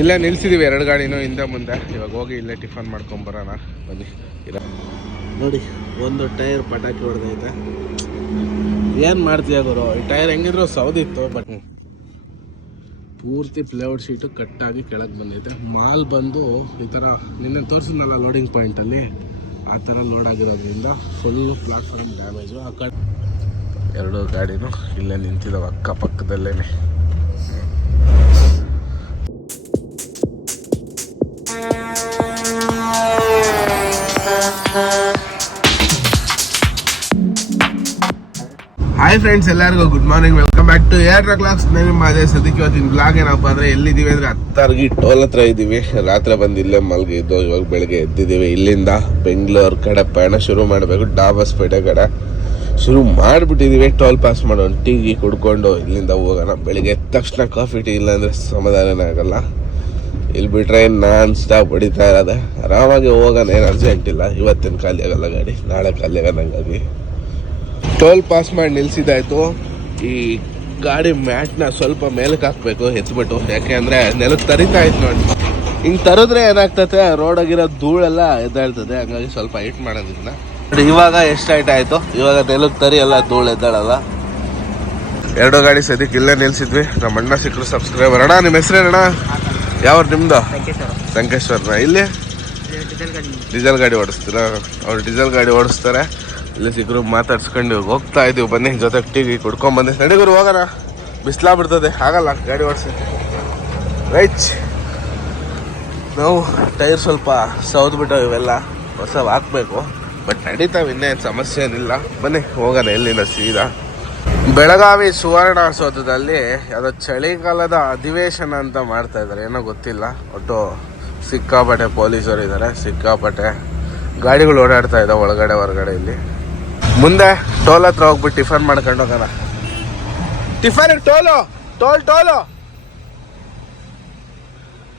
ಇಲ್ಲೇ ನಿಲ್ಸಿದೀವಿ 2 ಗಾಡಿನೂ ಹಿಂದೆ ಮುಂದೆ. ಇವಾಗ ಹೋಗಿ ಇಲ್ಲೇ ಟಿಫನ್ ಮಾಡ್ಕೊಂಬರೋಣ ಬನ್ನಿ. ನೋಡಿ ಒಂದು ಟೈರ್ ಪಟಾಕಿ ಹೊಡೆದೈತೆ. ಏನು ಮಾಡ್ತೀಯ ಗುರು, ಈ ಟೈರ್ ಹೆಂಗಿದ್ರು ಸೌದಿತ್ತು, ಬಟ್ ಪೂರ್ತಿ ಪ್ಲೇಔಟ್ ಶೀಟು ಕಟ್ಟಾಗಿ ಕೆಳಗೆ ಬಂದೈತೆ. ಮಾಲ್ ಬಂದು ಈ ಥರ ನಿನ್ನೆ ತೋರಿಸಿದ್ನಲ್ಲ ಲೋಡಿಂಗ್ ಪಾಯಿಂಟಲ್ಲಿ, ಆ ಥರ ಲೋಡ್ ಆಗಿರೋದ್ರಿಂದ ಫುಲ್ಲು ಪ್ಲಾಟ್ಫಾರ್ಮ್ ಡ್ಯಾಮೇಜು. ಆ ಕಡೆ 2 ಗಾಡಿನೂ ಇಲ್ಲೇ ನಿಂತಿದ್ದಾವೆ ಅಕ್ಕಪಕ್ಕದಲ್ಲೇ. ಹಾಯ್ ಫ್ರೆಂಡ್ಸ್, ಎಲ್ಲರಿಗೂ good morning. Welcome back to Air Clocks. ನಿಮ್ಮ ಅದೇ ಸದ್ಯಕ್ಕೆ ಇವತ್ತಿನ ಬ್ಲಾಗ್ ಏನಪ್ಪ ಅಂದರೆ ಎಲ್ಲಿದ್ದೀವಿ ಅಂದರೆ ಹತ್ತಾರ್ಗಿ ಟೋಲ್ ಹತ್ರ ಇದ್ದೀವಿ. ರಾತ್ರಿ ಬಂದು ಇಲ್ಲೇ ಮಲಗಿದ್ದು, ಇವಾಗ ಬೆಳಗ್ಗೆ ಎದ್ದಿದ್ದೀವಿ. ಇಲ್ಲಿಂದ ಬೆಂಗಳೂರು ಕಡೆ ಪಯಣ ಶುರು ಮಾಡಬೇಕು. ಡಾಬಸ್ಪೇಟೆ ಕಡೆ ಶುರು ಮಾಡಿಬಿಟ್ಟಿದ್ದೀವಿ. ಟೋಲ್ ಪಾಸ್ ಮಾಡೋ ಟೀ ಕುಡ್ಕೊಂಡು ಇಲ್ಲಿಂದ ಹೋಗೋಣ. ಬೆಳಿಗ್ಗೆ ಎದ್ದ ತಕ್ಷಣ ಕಾಫಿ ಟೀ ಇಲ್ಲ ಅಂದರೆ ಸಮಾಧಾನನೇ ಆಗಲ್ಲ. ಇಲ್ಲಿ ಬಿಟ್ರೆ ನಾನ್ ಸ್ಟಾಪ್ ಹೊಡಿತಾ ಇರೋದೆ. ಆರಾಮಾಗಿ ಹೋಗೋಣ, ಏನು ಅರ್ಜೆಂಟ್ ಇಲ್ಲ. ಇವತ್ತಿನ ಖಾಲಿ ಆಗಲ್ಲ ಗಾಡಿ, ನಾಳೆ ಖಾಲಿ ಆಗಂಗಾಗಿ ಟೋಲ್ ಪಾಸ್ ಮಾಡಿ ನಿಲ್ಸಿದ್ದಾಯ್ತು. ಈ ಗಾಡಿ ಮ್ಯಾಟ್ನ ಸ್ವಲ್ಪ ಮೇಲಕ್ಕೆ ಹಾಕ್ಬೇಕು ಎತ್ಬಿಟ್ಟು, ಯಾಕೆ ಅಂದರೆ ನೆಲಕ್ಕೆ ತರಿತಾ ಇತ್ತು ನೋಡಿ. ಹಿಂಗೆ ತರಿದ್ರೆ ಏನಾಗ್ತದೆ, ರೋಡಾಗಿರೋ ಧೂಳೆಲ್ಲ ಎದ್ದಾಳ್ತದೆ. ಹಂಗಾಗಿ ಸ್ವಲ್ಪ ಹೈಟ್ ಮಾಡೋದಿಲ್ಲ. ಇವಾಗ ಎಷ್ಟು ಹೈಟ್ ಆಯಿತು, ಇವಾಗ ನೆಲಕ್ಕೆ ತರಿ ಎಲ್ಲ ಧೂಳು ಎದ್ದಾಳಲ್ಲ. 2 ಗಾಡಿ ಸದ್ಯಕ್ಕೆ ಇಲ್ಲೇ ನಿಲ್ಸಿದ್ವಿ. ನಮ್ಮ ಅಣ್ಣ ಸಿಕ್ಕರು ಸಬ್ಸ್ಕ್ರೈಬರ್. ಅಣ್ಣ ನಿಮ್ಮ ಹೆಸರೇನಣ್ಣ? ಯಾವ್ದು ನಿಮ್ದು? ಸಂಕೇಶ್ವರನ. ಇಲ್ಲಿ ಡೀಸೆಲ್ ಗಾಡಿ ಓಡಿಸ್ತೀರಾ? ಅವ್ರು ಡೀಸೆಲ್ ಗಾಡಿ ಓಡಿಸ್ತಾರೆ. ಇಲ್ಲಿ ಸಿಕ್ಕರು ಮಾತಾಡ್ಸ್ಕೊಂಡು ಹೋಗ್ತಾ ಇದೀವಿ. ಬನ್ನಿ, ಜೊತೆ ಟೀ ಕುಡ್ಕೊಂಡ್ ಬಂದೆ. ನಡಿಗರು ಹೋಗೋಣ, ಬಿಸಿಲಾ ಬಿಡ್ತದೆ, ಆಗಲ್ಲ ಗಾಡಿ ಓಡಿಸಿ. ರೈಟ್, ನಾವು ಟೈರ್ ಸ್ವಲ್ಪ ಸೌದ್ಬಿಟ್ಟು ಇವೆಲ್ಲ ಹೊಸ ಹಾಕ್ಬೇಕು, ಬಟ್ ನಡೀತಾವೆ, ಇನ್ನೇನು ಸಮಸ್ಯೆ ಏನಿಲ್ಲ. ಬನ್ನಿ ಹೋಗೋಣ ಎಲ್ಲಿಂದ ಸೀದಾ. ಬೆಳಗಾವಿ ಸುವರ್ಣಸೌಧದಲ್ಲಿ ಯಾವುದೋ ಚಳಿಗಾಲದ ಅಧಿವೇಶನ ಅಂತ ಮಾಡ್ತಾ ಇದ್ದಾರೆ, ಏನೋ ಗೊತ್ತಿಲ್ಲ. ಒಟ್ಟು ಸಿಕ್ಕಾಪಟ್ಟೆ ಪೊಲೀಸರು ಇದ್ದಾರೆ, ಸಿಕ್ಕಾಪಟ್ಟೆ ಗಾಡಿಗಳು ಓಡಾಡ್ತಾ ಇದ್ದಾವೆ ಒಳಗಡೆ ಹೊರಗಡೆ. ಇಲ್ಲಿ ಮುಂದೆ ಟೋಲ್ ಹತ್ರ ಹೋಗ್ಬಿಟ್ಟು ಟಿಫನ್ ಮಾಡ್ಕೊಂಡು ಹೋಗೋಣ. ಟಿಫನ್ ಟೋಲು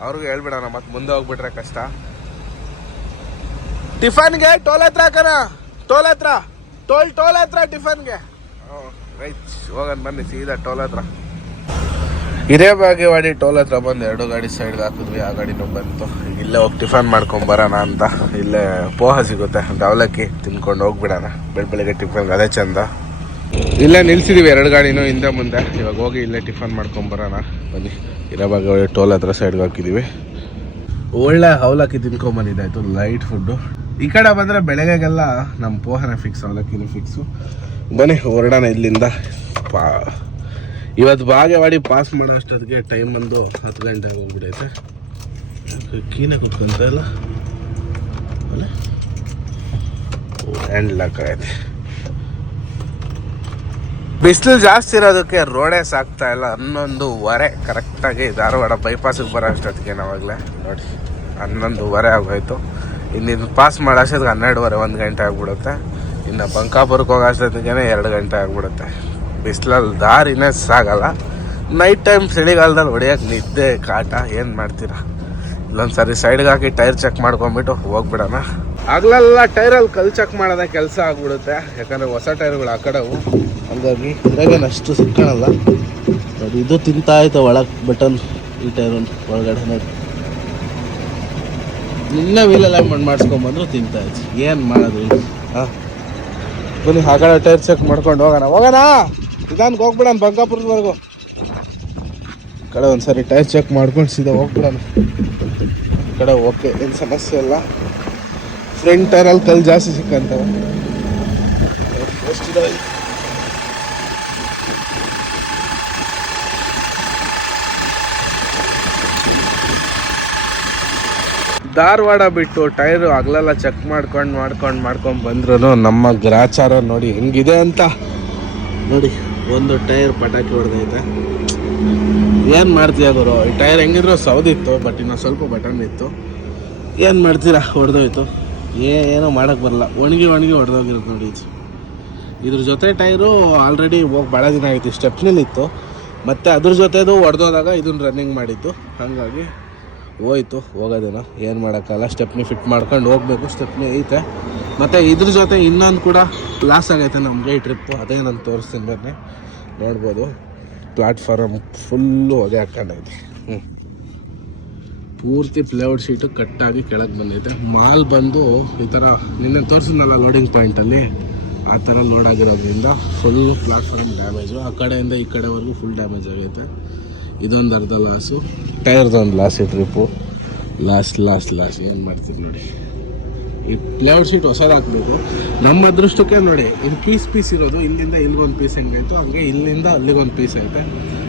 ಅವ್ರಿಗೂ ಹೇಳ್ಬಿಡೋಣ, ಮತ್ತೆ ಮುಂದೆ ಹೋಗ್ಬಿಟ್ರೆ ಕಷ್ಟ. ಟಿಫನ್ಗೆ ಟೋಲ್ ಹತ್ರ ಹಾಕೋಣ, ಟೋಲ್ ಹತ್ರ ಟಿಫನ್ಗೆ. ರೈಟ್, ಹೋಗೋಣ ಬನ್ನಿ ಸೀದಾ ಟೋಲ್ ಹತ್ರ. ಇದೇ ಬಾಗೇವಾಡಿ ಟೋಲ್ ಹತ್ರ ಬಂದು 2 ಗಾಡಿ ಸೈಡ್ಗೆ ಹಾಕಿದ್ವಿ. ಆ ಗಾಡಿನೂ ಬಂತು. ಇಲ್ಲೇ ಹೋಗಿ ಟಿಫನ್ ಮಾಡ್ಕೊಂಬರೋಣ ಅಂತ. ಇಲ್ಲೇ ಪೋಹ ಸಿಗುತ್ತೆ, ಅವಲಕ್ಕಿ ತಿನ್ಕೊಂಡು ಹೋಗ್ಬಿಡೋಣ. ಬೆಳಗ್ಗೆ ಟಿಫನ್ಗೆ ಅದೇ ಚಂದ. ಇಲ್ಲೇ ನಿಲ್ಸಿದೀವಿ 2 ಗಾಡಿನೂ ಹಿಂದೆ ಮುಂದೆ. ಇವಾಗ ಹೋಗಿ ಇಲ್ಲೇ ಟಿಫನ್ ಮಾಡ್ಕೊಂಬರೋಣ ಬನ್ನಿ. ಇರೋ ಬಾಗೇವಾಡಿ ಟೋಲ್ ಹತ್ರ ಸೈಡ್ಗೆ ಹಾಕಿದ್ದೀವಿ. ಒಳ್ಳೆ ಅವಲಕ್ಕಿ ತಿನ್ಕೊಂಬಂದಿದ್ದಾಯ್ತು, ಲೈಟ್ ಫುಡ್ಡು. ಈ ಕಡೆ ಬಂದರೆ ಬೆಳಗ್ಗೆಗೆಲ್ಲ ನಮ್ಮ ಪೋಹನ ಫಿಕ್ಸ್, ಅವಲಕ್ಕಿನೂ ಫಿಕ್ಸು. ಬನ್ನಿ ಹೊರಡೋಣ ಇಲ್ಲಿಂದ. ಇವತ್ತು ಬಾಗೇವಾಡಿ ಪಾಸ್ ಮಾಡೋ ಅಷ್ಟೊತ್ತಿಗೆ ಟೈಮ್ ಬಂದು 10 ಗಂಟೆ ಆಗೋಗ್ಬಿಡೈತೆ. ಕೀನೇ ಕುತ್ಕೊಂತ ಇಲ್ಲ, ಹ್ಯಾಂಡ್ ಲಾಕ್ ಆಗೈತೆ. ಬಿಸಿಲು ಜಾಸ್ತಿ ಇರೋದಕ್ಕೆ ರೋಡೇ ಸಾಕ್ತಾ ಇಲ್ಲ. 11:15 ಕರೆಕ್ಟಾಗಿ ಧಾರವಾಡ ಬೈಪಾಸಿಗೆ ಬರೋ ಅಷ್ಟೊತ್ತಿಗೆ ನಾವಾಗಲೇ ನೋಡಿ 11:15 ಆಗೋಯ್ತು. ಇನ್ನಿದು ಪಾಸ್ ಮಾಡೋ ಅಷ್ಟೊತ್ತಿಗೆ 12:30 1 ಗಂಟೆ ಆಗ್ಬಿಡುತ್ತೆ. ಇನ್ನು ಬಂಕಾಪುರಕ್ಕೆ ಹೋಗೋ ಅಷ್ಟೊತ್ತಿಗೆ 2 ಗಂಟೆ ಆಗ್ಬಿಡುತ್ತೆ. ಬಿಸಿಲಲ್ಲಿ ದಾರಿನೇ ಸಾಗಲ್ಲ. ನೈಟ್ ಟೈಮ್ ಚಳಿಗಾಲದಲ್ಲಿ ಹೊಡಿಯೋಕೆ ನಿದ್ದೆ ಕಾಟ, ಏನು ಮಾಡ್ತೀರಾ? ಇಲ್ಲೊಂದ್ಸರಿ ಸೈಡ್ಗೆ ಹಾಕಿ ಟೈರ್ ಚೆಕ್ ಮಾಡ್ಕೊಂಬಿಟ್ಟು ಹೋಗ್ಬಿಡೋಣ. ಆಗ್ಲೆಲ್ಲ ಟೈರಲ್ಲಿ ಕಲ್ ಚೆಕ್ ಮಾಡೋದೇ ಕೆಲಸ ಆಗ್ಬಿಡುತ್ತೆ, ಯಾಕಂದರೆ ಹೊಸ ಟೈರ್ಗಳು ಆ ಕಡೆವು. ಹಂಗಾಗಿ ಇದ್ರಾಗೇನು ಅಷ್ಟು ಸಿಕ್ಕಣಲ್ಲ. ನೋಡಿ, ಇದು ತಿಂತಾ ಆಯ್ತು ಒಳಗೆ ಬಟನ್. ಈ ಟೈರ್ ಒಳಗಡೆ ನೋಡಿ, ನಿನ್ನೆ ವೀಲೆಲ್ಲ ಮಣ್ಣು ಮಾಡಿಸ್ಕೊಂಬಂದ್ರು ತಿಂತಾ ಇತ್ತು. ಏನು ಮಾಡೋದು ಈಗ? ಹಾಂ ಬನ್ನಿ, ಆ ಕಡೆ ಟೈರ್ ಚೆಕ್ ಮಾಡ್ಕೊಂಡು ಹೋಗೋಣ. ನಿಧಾನಕ್ಕೆ ಹೋಗ್ಬಿಡೋಣ ಬಂಕಾಪುರದವರೆಗೂ. ಕಡೆ ಒಂದ್ಸರಿ ಟೈರ್ ಚೆಕ್ ಮಾಡ್ಕೊಂಡು ಸೀದಾ ಹೋಗ್ಬಿಡೋಣ. ಕಡೆ ಓಕೆ, ಏನು ಸಮಸ್ಯೆ ಇಲ್ಲ. ಫ್ರಂಟ್ ಟೈರಲ್ಲಿ ಕಲ್ಲು ಜಾಸ್ತಿ ಸಿಕ್ಕಂತವೆ. ಧಾರವಾಡ ಬಿಟ್ಟು ಟೈರು ಹಗಲೆಲ್ಲ ಚೆಕ್ ಮಾಡ್ಕೊಂಡು ಬಂದ್ರು ನಮ್ಮ ಗ್ರಾಚಾರ ನೋಡಿ ಹೆಂಗಿದೆ ಅಂತ. ನೋಡಿ, ಒಂದು ಟೈರ್ ಪಟಾಕಿ ಹೊಡೆದೈತೆ. ಏನು ಮಾಡ್ತೀಯ ಗುರು, ಈ ಟೈರ್ ಹೆಂಗಿದ್ರು ಸೌದಿತ್ತು, ಬಟ್ ಇನ್ನೂ ಸ್ವಲ್ಪ ಬಟನ್ ಇತ್ತು. ಏನು ಮಾಡ್ತೀರಾ, ಹೊಡೆದೋಯ್ತು. ಏನೋ ಮಾಡೋಕ್ಕೆ ಬರಲ್ಲ, ಒಣಗಿ ಹೊಡೆದೋಗಿರುತ್ತೆ ನೋಡಿ. ಇದ್ರ ಜೊತೆ ಟೈರು ಆಲ್ರೆಡಿ ಹೋಗಿ ಭಾಳ ದಿನ ಆಯಿತು, ಸ್ಟೆಪ್ನಿಲಿತ್ತು. ಮತ್ತು ಅದ್ರ ಜೊತೆದು ಹೊಡೆದೋದಾಗ ಇದನ್ನು ರನ್ನಿಂಗ್ ಮಾಡಿತ್ತು. ಹಾಗಾಗಿ ಹೋಯ್ತು, ಹೋಗೋದೇನೋ, ಏನು ಮಾಡೋಕ್ಕಲ್ಲ. ಸ್ಟೆಪ್ನಿ ಫಿಟ್ ಮಾಡ್ಕೊಂಡು ಹೋಗಬೇಕು. ಸ್ಟೆಪ್ನಿ ಐತೆ. ಮತ್ತು ಇದ್ರ ಜೊತೆ ಇನ್ನೊಂದು ಕೂಡ ಲಾಸ್ ಆಗೈತೆ ನಮಗೆ ಈ ಟ್ರಿಪ್ಪು. ಅದೇ ನಾನು ತೋರಿಸ್ತೀನಿ ಬನ್ನಿ, ನೋಡ್ಬೋದು. ಪ್ಲಾಟ್ಫಾರಮ್ ಫುಲ್ಲು ಹೊಗೆ ಹಾಕ್ಕೊಂಡೈತೆ. ಪೂರ್ತಿ ಪ್ಲೇಔಟ್ ಶೀಟು ಕಟ್ಟಾಗಿ ಕೆಳಗೆ ಬಂದೈತೆ. ಮಾಲ್ ಬಂದು ಈ ಥರ ನಿನ್ನೆ ತೋರಿಸಿದ್ನಲ್ಲ ಲೋಡಿಂಗ್ ಪಾಯಿಂಟಲ್ಲಿ ಆ ಥರ ಲೋಡ್ ಆಗಿರೋದ್ರಿಂದ ಫುಲ್ಲು ಪ್ಲಾಟ್ಫಾರ್ಮ್ ಡ್ಯಾಮೇಜು. ಆ ಕಡೆಯಿಂದ ಈ ಕಡೆವರೆಗೂ ಫುಲ್ ಡ್ಯಾಮೇಜ್ ಆಗೈತೆ. ಇದೊಂದು ಅರ್ಧ ಲಾಸು, ಟೈರ್ದೊಂದು ಲಾಸ್ ಈ ಟ್ರಿಪ್ಪು. ಲಾಸ್ ಏನು ಮಾಡ್ತೀವಿ ನೋಡಿ. ಈ ಪ್ಲೇಔಟ್ ಶೀಟ್ ಹೊಸದು ಹಾಕಬೇಕು. ನಮ್ಮ ಅದೃಷ್ಟಕ್ಕೆ ನೋಡಿ ಇದು ಪೀಸ್ ಇರೋದು. ಇಲ್ಲಿಂದ ಇಲ್ಲಿಗೊಂದು ಪೀಸ್ ಹೆಂಗಾಯಿತು ಹಂಗೆ ಇಲ್ಲಿಂದ ಅಲ್ಲಿಗೊಂದು ಪೀಸ್ ಐತೆ.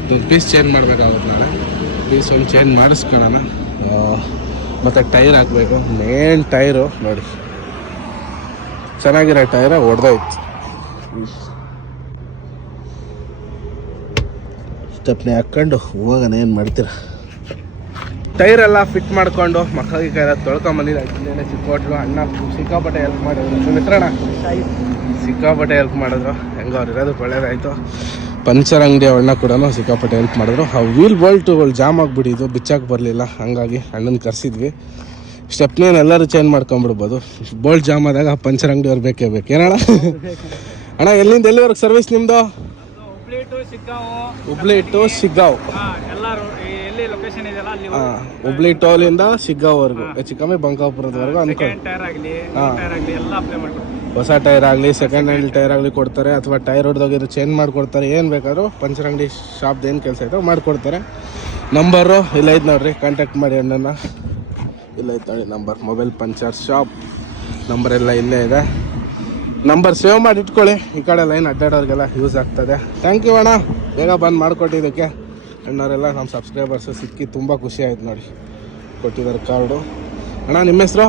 ಇದೊಂದು ಪೀಸ್ ಚೇಂಜ್ ಮಾಡಬೇಕಾಗುತ್ತೆ ನಾಳೆ. ಪೀಸ್ ಒಂದು ಚೇಂಜ್ ಮಾಡಿಸ್ಕೊಳ್ಳೋಣ. ಮತ್ತು ಟೈರ್ ಹಾಕಬೇಕು. ಮೇನ್ ಟೈರು ನೋಡಿ ಚೆನ್ನಾಗಿರೋ ಟೈರ ಹೊಡೆದೋಯ್ತು. ಸ್ಟೆಪ್ನೇ ಹಾಕ್ಕೊಂಡು ಹೋಗೋಣ. ಏನು ಮಾಡ್ತೀರ? ಟೈರೆಲ್ಲ ಫಿಟ್ ಮಾಡಿಕೊಂಡು ಮಕ್ಕಳಿಗೆ ಕೈ ತೊಳ್ಕೊಂಬಂದಿದ್ದು. ಚಿಕ್ಕ ಹೋಟ್ಲು ಅಣ್ಣ ಸಿಕ್ಕಾಪಟ್ಟೆ ಹೆಲ್ಪ್ ಮಾಡಿದ್ರು. ಮಿತ್ರಣ್ಣ ಸಿಕ್ಕಾಪಟ್ಟೆ ಹೆಲ್ಪ್ ಮಾಡಿದ್ರು. ಹೆಂಗೋ ಅವ್ರು ಇರೋದು ಒಳ್ಳೇದಾಯಿತು. ಪಂಚರ್ ಅಂಗಡಿ ಅಣ್ಣ ಕೂಡ ಸಿಕ್ಕಾಪಟ್ಟೆ ಹೆಲ್ಪ್ ಮಾಡಿದ್ರು. ಆ ವೀಲ್ ಬೋಲ್ಟುಗಳು ಜಾಮ್ ಆಗಿಬಿಟ್ಟಿದ್ದು, ಬಿಚ್ಚಾಕೆ ಬರಲಿಲ್ಲ. ಹಾಗಾಗಿ ಅಣ್ಣನ ಕರೆಸಿದ್ವಿ. ಸ್ಟೆಪ್ನೇನು ಎಲ್ಲರೂ ಚೇಂಜ್ ಮಾಡ್ಕೊಂಬಿಡ್ಬೋದು. ಬೋಲ್ಟ್ ಜಾಮ್ ಆದಾಗ ಪಂಚರ್ ಅಂಗಡಿಯವ್ರು ಬೇಕೇ ಬೇಕು. ಏನಣ್ಣ ಅಣ್ಣ ಎಲ್ಲಿಂದ ಎಲ್ಲಿವರೆಗೆ ಸರ್ವಿಸ್ ನಿಮ್ಮದು? ಹುಬ್ಳಿ ಟು ಶಿಗ್ಗಾಂವ್. ಹುಬ್ಳಿ ಟೋಲಿಂದ ಶಿಗ್ಗಾಂವ್ವರೆಗೂ ಹೆಚ್ಚು ಕಮ್ಮಿ ಬಂಕಾಪುರದವರೆಗೂ ಅನ್ಕೊಂಡು. ಹೊಸ ಟೈರ್ ಆಗಲಿ ಸೆಕೆಂಡ್ ಹ್ಯಾಂಡ್ ಟೈರ್ ಆಗಲಿ ಕೊಡ್ತಾರೆ, ಅಥವಾ ಟೈರ್ ಹೊಡೆದೋಗಿದ್ರು ಚೇಂಜ್ ಮಾಡಿಕೊಡ್ತಾರೆ. ಏನು ಬೇಕಾದ್ರೂ ಪಂಚರ್ ಅಂಗಡಿ ಶಾಪ್ದು ಏನು ಕೆಲಸ ಐತೋ ಮಾಡಿಕೊಡ್ತಾರೆ. ನಂಬರು ಇಲ್ಲ ಐತೆ ನೋಡ್ರಿ, ಕಾಂಟ್ಯಾಕ್ಟ್ ಮಾಡಿ ಅಣ್ಣನ. ಇಲ್ಲ ಐತೆ ನೋಡಿ ನಂಬರ್, ಮೊಬೈಲ್ ಪಂಚರ್ ಶಾಪ್ ನಂಬರೆಲ್ಲ ಇಲ್ಲೇ ಇದೆ. ನಂಬರ್ ಸೇವ್ ಮಾಡಿ ಇಟ್ಕೊಳ್ಳಿ. ಈ ಕಡೆ ಲೈನ್ ಅಡ್ಡಾಡೋರಿಗೆಲ್ಲ ಯೂಸ್ ಆಗ್ತದೆ. ಥ್ಯಾಂಕ್ ಯು ಅಣ್ಣ, ಬೇಗ ಬಂದು ಮಾಡಿಕೊಟ್ಟಿದ್ದಕ್ಕೆ. ಅಣ್ಣವರೆಲ್ಲ ನಮ್ಮ ಸಬ್ಸ್ಕ್ರೈಬರ್ಸು ಸಿಕ್ಕಿ ತುಂಬ ಖುಷಿ ಆಯ್ತು ನೋಡಿ. ಕೊಟ್ಟಿದ್ದಾರೆ ಕಾರ್ಡು. ಅಣ್ಣ ನಿಮ್ಮ ಹೆಸರು?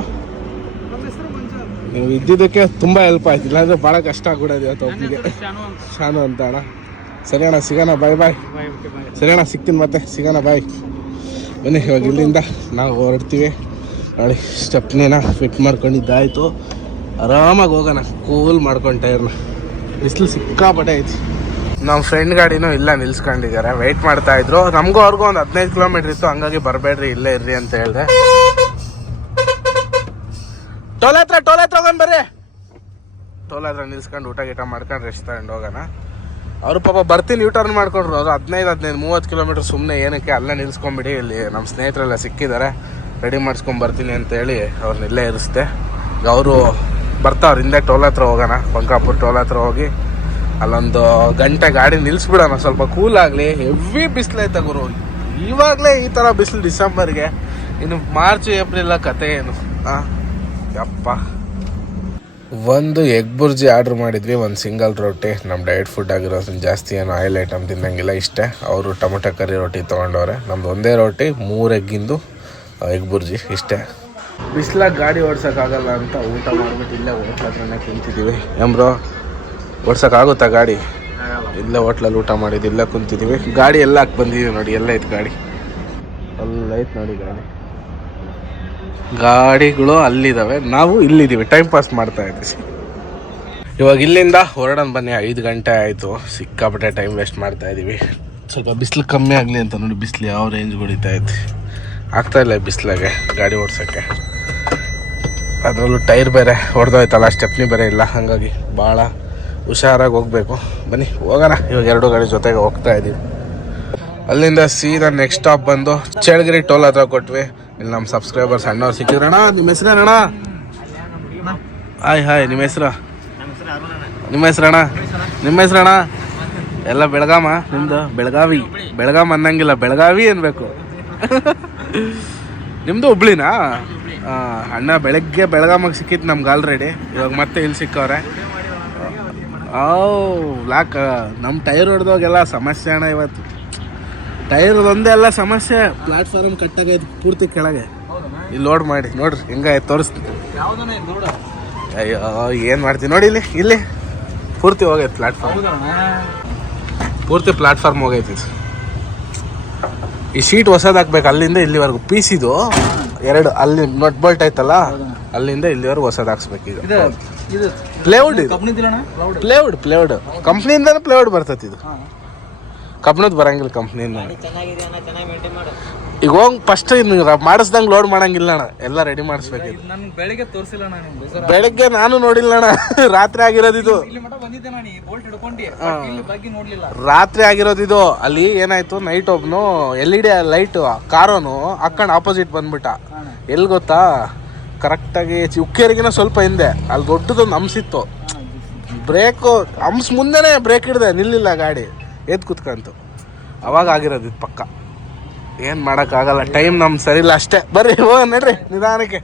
ನೀವು ಇದ್ದಿದ್ದಕ್ಕೆ ತುಂಬ ಹೆಲ್ಪ್ ಆಯ್ತು, ಇಲ್ಲಾಂದರೆ ಭಾಳ ಕಷ್ಟ ಆಗ್ಬಿಡೋದು ಇವತ್ತು ಒಬ್ಬನಿಗೆ. ಶಾನು ಅಂತ ಅಣ್ಣ. ಸರಿ ಅಣ್ಣ, ಸಿಗೋಣ. ಬಾಯ್. ಸರಿ ಅಣ್ಣ, ಸಿಗ್ತೀನಿ ಮತ್ತೆ, ಸಿಗೋಣ. ಬಾಯ್. ಬನ್ನಿ ಇವಾಗ ಇಲ್ಲಿಂದ ನಾವು ಹೊರಡ್ತೀವಿ ನೋಡಿ. ಸ್ಟೆಪ್ನೇನ ಫಿಟ್ ಮಾಡ್ಕೊಂಡಿದ್ದಾಯಿತು. ಆರಾಮಾಗಿ ಹೋಗೋಣ, ಕೂಲ್ ಮಾಡ್ಕೊಂಡು ಟೈರ್ನ. ಬಿಸಿಲು ಸಿಕ್ಕಾಪಟ್ಟೆ ಐತಿ. ನಮ್ಮ ಫ್ರೆಂಡ್ ಗಾಡಿನೂ ಇಲ್ಲ ನಿಲ್ಸ್ಕೊಂಡಿದ್ದಾರೆ, ವೆಯ್ಟ್ ಮಾಡ್ತಾಯಿದ್ರು. ನಮಗೂ ಅವ್ರಿಗೂ ಒಂದು 15 ಕಿಲೋಮೀಟ್ರ್ ಇತ್ತು, ಹಂಗಾಗಿ ಬರಬೇಡ್ರಿ ಇಲ್ಲೇ ಇರ್ರಿ ಅಂತ ಹೇಳಿದೆ. ಟೋಲ್ ಹತ್ರ ಹೋಗೋಣ ಬರ್ರಿ. ಟೋಲ್ ಹತ್ರ ನಿಲ್ಸ್ಕೊಂಡು ಊಟ ಗೀಟ ಮಾಡ್ಕೊಂಡು ರೆಸ್ಟ್ ತಗೊಂಡು ಹೋಗೋಣ. ಅವರು ಪಾಪ ಬರ್ತೀನಿ ಯೂಟರ್ನ್ ಮಾಡ್ಕೊಂಡ್ರು. ಅವರು 15-30 ಕಿಲೋಮೀಟ್ರ್ ಸುಮ್ಮನೆ ಏನಕ್ಕೆ ಅಲ್ಲೇ ನಿಲ್ಸ್ಕೊಂಬಿಡಿ, ಇಲ್ಲಿ ನಮ್ಮ ಸ್ನೇಹಿತರೆಲ್ಲ ಸಿಕ್ಕಿದ್ದಾರೆ, ರೆಡಿ ಮಾಡಿಸ್ಕೊಂಡು ಬರ್ತೀನಿ ಅಂತೇಳಿ ಅವ್ರನ್ನ ಇಲ್ಲೇ ಇರಿಸ್ದೆ. ಅವರು ಬರ್ತಾವ್ರು ಹಿಂದೆ. ಟೋಲ್ ಹತ್ರ ಹೋಗೋಣ, ಬಂಕಾಪುರ ಟೋಲ್ ಹತ್ರ ಹೋಗಿ ಅಲ್ಲೊಂದು ಗಂಟೆ ಗಾಡಿ ನಿಲ್ಲಿಸ್ಬಿಡೋಣ, ಸ್ವಲ್ಪ ಕೂಲ್ ಆಗಲಿ. ಹೆವಿ ಬಿಸಿಲೈತೆ ಗುರು ಇವಾಗಲೇ ಈ ಥರ ಬಿಸಿಲು ಡಿಸೆಂಬರ್ಗೆ. ಇನ್ನು ಮಾರ್ಚ್ ಏಪ್ರಿಲ್ ಕತೆ ಏನು? ಯಪ್ಪ. ಒಂದು ಎಗ್ ಬುರ್ಜಿ ಆರ್ಡ್ರ್ ಮಾಡಿದ್ವಿ, ಒಂದು ಸಿಂಗಲ್ ರೊಟ್ಟಿ. ನಮ್ಮ ಡಯಟ್ ಫುಡ್ ಆಗಿರೋದ್ರಿಂದ ಜಾಸ್ತಿ ಏನು ಆಯಿಲ್ ಐಟಮ್ ತಿನ್ನಂಗಿಲ್ಲ, ಇಷ್ಟೇ. ಅವರು ಟೊಮೊಟೊ ಕರಿ ರೊಟ್ಟಿ ತೊಗೊಂಡವ್ರೆ. ನಮ್ದು ಒಂದೇ ರೊಟ್ಟಿ, 3 ಎಗ್ಗಿಂದು ಎಗ್ ಬುರ್ಜಿ, ಇಷ್ಟೇ. ಬಿಸಿಲಾಗ ಗಾಡಿ ಓಡ್ಸೋಕ್ಕಾಗಲ್ಲ ಅಂತ ಊಟ ಮಾಡಿಬಿಟ್ಟು ಇಲ್ಲೇ ಹೋಟ್ಲತ್ರನೇ ಕುಂತಿದ್ದೀವಿ. ಬ್ರೋ ಓಡ್ಸೋಕ್ಕಾಗುತ್ತಾ ಗಾಡಿ? ಇಲ್ಲೇ ಹೋಟ್ಲಲ್ಲಿ ಊಟ ಮಾಡಿದ್ದು, ಇಲ್ಲೇ ಕುಂತಿದ್ದೀವಿ. ಗಾಡಿ ಎಲ್ಲ ಹಾಕಿ ಬಂದಿದ್ದೀವಿ ನೋಡಿ. ಎಲ್ಲ ಐತೆ ಗಾಡಿ, ಅಲ್ಲೈತೆ ನೋಡಿ ಗಾಡಿಗಳು ಅಲ್ಲಿದ್ದಾವೆ, ನಾವು ಇಲ್ಲಿದ್ದೀವಿ, ಟೈಮ್ ಪಾಸ್ ಮಾಡ್ತಾ ಇದ್ದೀವಿ. ಇವಾಗ ಇಲ್ಲಿಂದ ಹೊರಡೋಣ ಬನ್ನಿ. 5 ಗಂಟೆ ಆಯಿತು. ಸಿಕ್ಕಾಪಟ್ಟೆ ಟೈಮ್ ವೇಸ್ಟ್ ಮಾಡ್ತಾ ಇದ್ದೀವಿ. ಸ್ವಲ್ಪ ಬಿಸಿಲು ಕಮ್ಮಿ ಆಗಲಿ ಅಂತ ನೋಡಿ. ಬಿಸಿಲು ಯಾವ ರೇಂಜ್ ಹೊಡಿತಾ ಐತಿ, ಆಗ್ತಾಯಿಲ್ಲ ಬಿಸಿಲಾಗೆ ಗಾಡಿ ಓಡ್ಸೋಕ್ಕೆ. ಅದರಲ್ಲೂ ಟೈರ್ ಬೇರೆ ಹೊಡೆದೋಯ್ತಲ್ಲ, ಸ್ಟೆಪ್ನಿ ಬೇರೆ ಇಲ್ಲ, ಹಾಗಾಗಿ ಭಾಳ ಹುಷಾರಾಗಿ ಹೋಗಬೇಕು. ಬನ್ನಿ ಹೋಗೋಣ. ಇವಾಗ 2 ಗಾಡಿ ಜೊತೆಗೆ ಹೋಗ್ತಾ ಇದ್ದೀವಿ. ಅಲ್ಲಿಂದ ಸೀದಾ ನೆಕ್ಸ್ಟ್ ಸ್ಟಾಪ್ ಬಂದು ಚೇಳಗಿರಿ ಟೋಲ್ ಹತ್ರ ಕೊಟ್ವಿ. ಇಲ್ಲಿ ನಮ್ಮ ಸಬ್ಸ್ಕ್ರೈಬರ್ಸ್ ಅಣ್ಣವ್ರು ಸಿಕ್ಕಿದ್ರಣ್ಣ. ನಿಮ್ಮ ಹೆಸ್ರೇನಣ್ಣ? ಹಾಯ್ ನಿಮ್ಮ ಹೆಸ್ರು? ನಿಮ್ಮ ಹೆಸ್ರಣ್ಣ? ಎಲ್ಲ ಬೆಳಗಾಮ ನಿಮ್ಮದು? ಬೆಳಗಾಂ ಅನ್ನಂಗಿಲ್ಲ, ಬೆಳಗಾವಿ ಅನ್ಬೇಕು. ನಿಮ್ಮದು ಹುಬ್ಳಿನಾ? ಅಣ್ಣ ಬೆಳಗ್ಗೆ ಬೆಳಗಾಮಗೆ ಸಿಕ್ಕಿತ್ತು ನಮ್ಗೆ ಆಲ್ರೆಡಿ. ಇವಾಗ ಮತ್ತೆ ಇಲ್ಲಿ ಸಿಕ್ಕವ್ರೆ. ಲಾಕ್ ನಮ್ಮ ಟೈರ್ ಹೊಡೆದೋಗೆಲ್ಲ ಸಮಸ್ಯೆ ಅಣ್ಣ. ಇವತ್ತು ಟೈರ್ ಒಂದೇ ಎಲ್ಲ ಸಮಸ್ಯೆ. ಪ್ಲಾಟ್ಫಾರ್ಮ್ ಕಟ್ಟಾಗೈತೆ ಪೂರ್ತಿ ಕೆಳಗೆ. ಇಲ್ಲಿ ಲೋಡ್ ಮಾಡಿ ನೋಡ್ರಿ ಹೆಂಗಾಯ್ತು, ತೋರಿಸ್ತೀನಿ. ಅಯ್ಯೋ ಏನು ಮಾಡ್ತೀನಿ ನೋಡಿ. ಇಲ್ಲಿ ಪೂರ್ತಿ ಹೋಗೈತೆ ಪ್ಲಾಟ್ಫಾರ್ಮ್ ಹೋಗೈತಿ. ಈ ಶೀಟ್ ಹೊಸದು ಹಾಕ್ಬೇಕು. ಅಲ್ಲಿಂದ ಇಲ್ಲಿವರೆಗೂ ಪೀಸ್ ಇದು 2 ಅಲ್ಲಿ ನಟ್ ಬೋಲ್ಟ್ ಐತಲ್ಲ, ಅಲ್ಲಿಂದ ಇಲ್ಲಿವರೆಗೂ ಹೊಸದು ಹಾಕ್ಸ್ಬೇಕು. ಈಗ ಪ್ಲೇವುಡ್ ಕಂಪ್ನಿಯಿಂದನೇ ಪ್ಲೇವುಡ್ ಬರ್ತೈತಿ. ಇದು ಕಬ್ಣದ್ ಬರಂಗಿಲ್ಲ ಕಂಪ್ನಿಯಿಂದ. ಈಗ ಹೋಗಿ ಫಸ್ಟ್ ಮಾಡಿಸ್ದಂಗೆ ಲೋಡ್ ಮಾಡಂಗಿಲ್ಲ ಅಣ್ಣ, ಎಲ್ಲ ರೆಡಿ ಮಾಡಿಸ್ಬೇಕು. ನನ್ಗೆ ಬೆಳಿಗ್ಗೆ ತೋರಿಸಿಲ್ಲ ನಾನು, ಬೆಳಗ್ಗೆ ನಾನು ನೋಡಿಲ್ಲ ಅಣ್ಣ, ರಾತ್ರಿ ಆಗಿರೋದು ಇದು. ಇಲ್ಲಿ ಮಠ ಬಂದಿದ್ದೆ ನಾನು, ಈ ಬೋಲ್ಟ್ ಹಿಡ್ಕೊಂಡು ಇಲ್ಲಿ ಬಗ್ಗೆ ನೋಡ್ಲಿಲ್ಲ. ರಾತ್ರಿ ಆಗಿರೋದು ಇದು. ಅಲ್ಲಿ ಏನಾಯ್ತು, ನೈಟ್ ಒಬ್ನು LED ಲೈಟ್ ಕಾರೋನು ಹಾಕೊಂಡು ಆಪೋಸಿಟ್ ಬಂದ್ಬಿಟ್ಟ. ಎಲ್ಲಿ ಗೊತ್ತಾ, ಕರೆಕ್ಟಾಗಿ ಉಕ್ಕೇರಿಗಿನ ಸ್ವಲ್ಪ ಹಿಂದೆ ಅಲ್ಲಿ ದೊಡ್ಡದೊಂದು ಹಂಸಿತ್ತು. ಬ್ರೇಕು ಹಂಸ್ ಮುಂದೆನೇ ಬ್ರೇಕ್ ಹಿಡ್ದೆ, ನಿಲ್ಲಿಲ್ಲ ಗಾಡಿ, ಎದ್ದು ಕುತ್ಕಂತು. ಅವಾಗ ಆಗಿರೋದು ಇದು ಪಕ್ಕ. ಏನು ಮಾಡೋಕ್ಕಾಗಲ್ಲ, ಟೈಮ್ ನಮ್ಗೆ ಸರಿಯಿಲ್ಲ ಅಷ್ಟೇ. ಬರ್ರಿ ನಡ್ರಿ ನಿಧಾನಕ್ಕೆ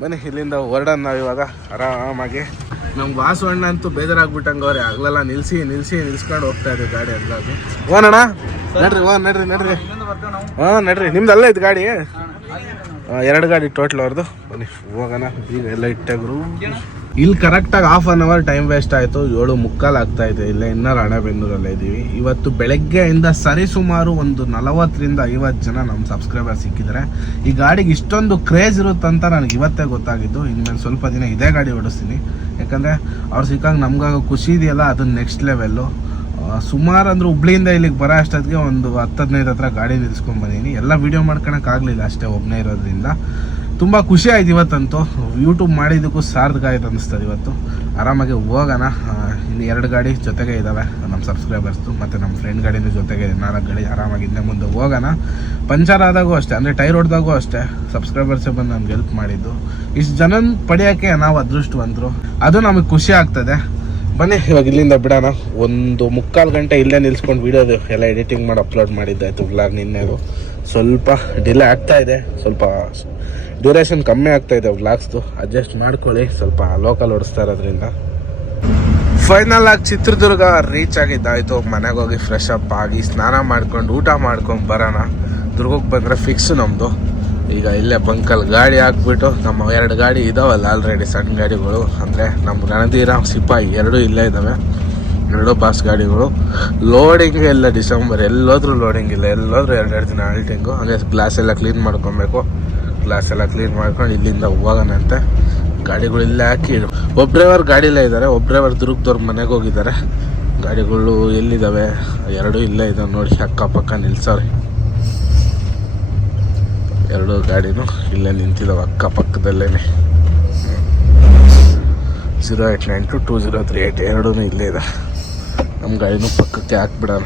ಬನ್ನಿ, ಇಲ್ಲಿಂದ ಹೊರಡೋಣ ನಾವು ಇವಾಗ ಆರಾಮಾಗಿ. ನಮ್ಗೆ ವಾಸವಣ್ಣ ಅಂತೂ ಬೇಜಾರಾಗ್ಬಿಟ್ಟಂಗೆ ಅವ್ರೆ, ಆಗ್ಲೆಲ್ಲ ನಿಲ್ಸ್ಕೊಂಡು ಹೋಗ್ತಾ ಇದ್ದೀವಿ ಗಾಡಿ ಎಲ್ಲದು. ಓನಣ್ಣ ನಡ್ರಿ ನಡ್ರಿ. ನಿಮ್ದು ಅಲ್ಲ ಇದು ಗಾಡಿ? 2 ಗಾಡಿ ಟೋಟಲ್ ಅವ್ರದ್ದು. ಬನ್ನಿ ಹೋಗೋಣ, ಈಗ ಎಲ್ಲ ಇಟ್ಟಾಗ್ರು. ಇಲ್ಲಿ ಕರೆಕ್ಟಾಗಿ ½ ಟೈಮ್ ವೇಸ್ಟ್ ಆಯಿತು. 7:45 ಆಗ್ತಾಯಿದೆ. ಇಲ್ಲೇ ಇನ್ನೂ ರಾಣೆಬೆನ್ನೂರಲ್ಲೇ ಇದ್ದೀವಿ. ಇವತ್ತು ಬೆಳಗ್ಗೆಯಿಂದ ಸರಿಸುಮಾರು ಒಂದು 40ರಿಂದ 50 ಜನ ನಮ್ಮ ಸಬ್ಸ್ಕ್ರೈಬರ್ ಸಿಕ್ಕಿದ್ದಾರೆ. ಈ ಗಾಡಿಗೆ ಇಷ್ಟೊಂದು ಕ್ರೇಜ್ ಇರುತ್ತಂತ ನನಗೆ ಇವತ್ತೇ ಗೊತ್ತಾಗಿದ್ದು. ಇನ್ಮೇಲೆ ಸ್ವಲ್ಪ ದಿನ ಇದೇ ಗಾಡಿ ಓಡಿಸ್ತೀನಿ, ಯಾಕಂದರೆ ಅವ್ರು ಸಿಕ್ಕಾಗ ನಮ್ಗಾಗ ಖುಷಿ ಇದೆಯಲ್ಲ, ಅದು ನೆಕ್ಸ್ಟ್ ಲೆವೆಲ್ಲು. ಸುಮಾರು ಅಂದ್ರೆ ಹುಬ್ಳಿಯಿಂದ ಇಲ್ಲಿಗೆ ಬರೋ ಅಷ್ಟೊತ್ತಿಗೆ ಒಂದು 10-15 ಹತ್ರ ಗಾಡಿ ನಿಲ್ಸ್ಕೊಂಡ್ಬಂದೀನಿ. ಎಲ್ಲ ವೀಡಿಯೋ ಮಾಡ್ಕೊಳಕ್ಕಾಗಲಿಲ್ಲ ಅಷ್ಟೇ, ಒಬ್ಬನೇ ಇರೋದ್ರಿಂದ. ತುಂಬ ಖುಷಿ ಆಯ್ತು ಇವತ್ತಂತೂ. ಯೂಟ್ಯೂಬ್ ಮಾಡಿದ್ದಕ್ಕೂ ಸಾರ್ಥಕ ಆಯ್ತು ಅನ್ನಿಸ್ತದೆ. ಇವತ್ತು ಆರಾಮಾಗಿ ಹೋಗೋಣ. ಇನ್ನು 2 ಗಾಡಿ ಜೊತೆಗೆ ಇದ್ದಾವೆ ನಮ್ಮ ಸಬ್ಸ್ಕ್ರೈಬರ್ಸ್ದು, ಮತ್ತು ನಮ್ಮ ಫ್ರೆಂಡ್ ಗಾಡಿನೂ ಜೊತೆಗೆ 4 ಗಾಡಿ. ಆರಾಮಾಗಿ ಹಿಂದೆ ಮುಂದೆ ಹೋಗೋಣ. ಪಂಚರ್ ಆದಾಗೂ ಅಷ್ಟೇ, ಅಂದರೆ ಟೈರ್ ಹೊಡೆದಾಗೂ ಅಷ್ಟೇ ಸಬ್ಸ್ಕ್ರೈಬರ್ಸೇ ಬಂದು ನಮ್ಗೆ ಹೆಲ್ಪ್ ಮಾಡಿದ್ದು. ಇಷ್ಟು ಜನ ಪಡೆಯೋಕ್ಕೆ ನಾವು ಅದೃಷ್ಟವಂತರು, ಅದು ನಮಗೆ ಖುಷಿ ಆಗ್ತದೆ. ಬನ್ನಿ ಇವಾಗ ಇಲ್ಲಿಂದ ಬಿಡೋಣ. 1.25 ಗಂಟೆ ಇಲ್ಲೇ ನಿಲ್ಸ್ಕೊಂಡು ವಿಡಿಯೋದು ಎಲ್ಲ ಎಡಿಟಿಂಗ್ ಮಾಡಿ ಅಪ್ಲೋಡ್ ಮಾಡಿದ್ದಾಯಿತು ವ್ಲಾಗ್. ನಿನ್ನೆದು ಸ್ವಲ್ಪ ಡಿಲೇ ಆಗ್ತಾಯಿದೆ, ಸ್ವಲ್ಪ ಡ್ಯೂರೇಷನ್ ಕಮ್ಮಿ ಆಗ್ತಾಯಿದೆ ವ್ಲಾಗ್ಸ್ದು. ಅಡ್ಜಸ್ಟ್ ಮಾಡ್ಕೊಳ್ಳಿ, ಸ್ವಲ್ಪ ಲೋಕಲ್ ಓಡಿಸ್ತಾ ಇರೋದ್ರಿಂದ. ಫೈನಲ್ ಆಗಿ ಚಿತ್ರದುರ್ಗ ರೀಚ್ ಆಗಿದ್ದಾಯಿತು. ಮನೆಗೆ ಹೋಗಿ ಫ್ರೆಶ್ ಅಪ್ ಆಗಿ ಸ್ನಾನ ಮಾಡ್ಕೊಂಡು ಊಟ ಮಾಡ್ಕೊಂಡು ಬರೋಣ. ದುರ್ಗಕ್ಕೆ ಬಂದರೆ ಫಿಕ್ಸು ನಮ್ಮದು. ಈಗ ಇಲ್ಲೇ ಬಂಕಲ್ಲಿ ಗಾಡಿ ಹಾಕ್ಬಿಟ್ಟು, ನಮ್ಮ 2 ಗಾಡಿ ಇದಾವಲ್ಲ ಆಲ್ರೆಡಿ ಸಣ್ಣ ಗಾಡಿಗಳು, ಅಂದರೆ ನಮ್ಮ ರಣಧೀರ ಸಿಪಾಯಿ 2 ಇಲ್ಲೇ ಇದ್ದಾವೆ. 2 ಬಾಸ್ ಗಾಡಿಗಳು. ಲೋಡಿಂಗ್ ಎಲ್ಲ ಡಿಸೆಂಬರ್, ಎಲ್ಲೋದ್ರೂ ಲೋಡಿಂಗ್ ಇಲ್ಲ, ಎಲ್ಲೋದ್ರೂ 2 ದಿನ ಆಲ್ಟಿಂಗು. ಹಾಗೆ ಗ್ಲಾಸ್ ಎಲ್ಲ ಕ್ಲೀನ್ ಮಾಡ್ಕೊಬೇಕು. ಗ್ಲಾಸ್ ಎಲ್ಲ ಕ್ಲೀನ್ ಮಾಡ್ಕೊಂಡು ಇಲ್ಲಿಂದ ಹೋಗೋಣಂತೆ. ಗಾಡಿಗಳು ಇಲ್ಲೇ ಹಾಕಿ, ಒಬ್ಬ ಡ್ರೈವರ್ ಗಾಡಿಲೇ ಇದ್ದಾರೆ, ಒಬ್ಬ ಡ್ರೈವರ್ ದುರ್ಗದವ್ರ ಮನೆಗೆ ಹೋಗಿದ್ದಾರೆ. ಗಾಡಿಗಳು ಎಲ್ಲಿದ್ದಾವೆ? 2 ಇಲ್ಲೇ ಇದ್ದಾವೆ ನೋಡಿ, ಅಕ್ಕಪಕ್ಕ ನಿಲ್ಸವ್ರೆ. 2 ಗಾಡಿನೂ ಇಲ್ಲೇ ನಿಂತಿದ್ದಾವೆ ಅಕ್ಕಪಕ್ಕದಲ್ಲೇ. 089 2038 2 ಇಲ್ಲೇ ಇದೆ. ನಮ್ಮ ಗಾಡಿನೂ ಪಕ್ಕಕ್ಕೆ ಹಾಕ್ಬಿಡೋಣ.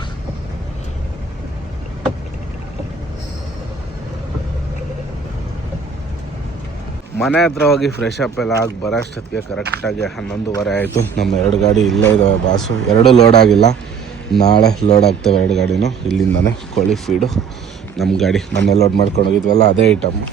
ಮನೆ ಹತ್ರ ಹೋಗಿ ಫ್ರೆಶ್ ಅಪ್ ಎಲ್ಲ ಆಗಿ ಬರೋ ಅಷ್ಟೊತ್ತಿಗೆ ಕರೆಕ್ಟಾಗಿ 11:30 ಆಯಿತು. ನಮ್ಮ 2 ಗಾಡಿ ಇಲ್ಲೇ ಇದ್ದಾವೆ ಬಾಸು. 2 ಲೋಡ್ ಆಗಿಲ್ಲ, ನಾಳೆ ಲೋಡ್ ಆಗ್ತವೆ 2 ಗಾಡಿನೂ. ಇಲ್ಲಿಂದನೇ ಕೋಳಿ ಫೀಡು ನಮ್ಮ ಗಾಡಿ ಮೊನ್ನೆ ಲೋಡ್ ಮಾಡ್ಕೊಂಡು ಹೋಗಿದ್ವಲ್ಲ, ಅದೇ ಐಟಮ್ಮು.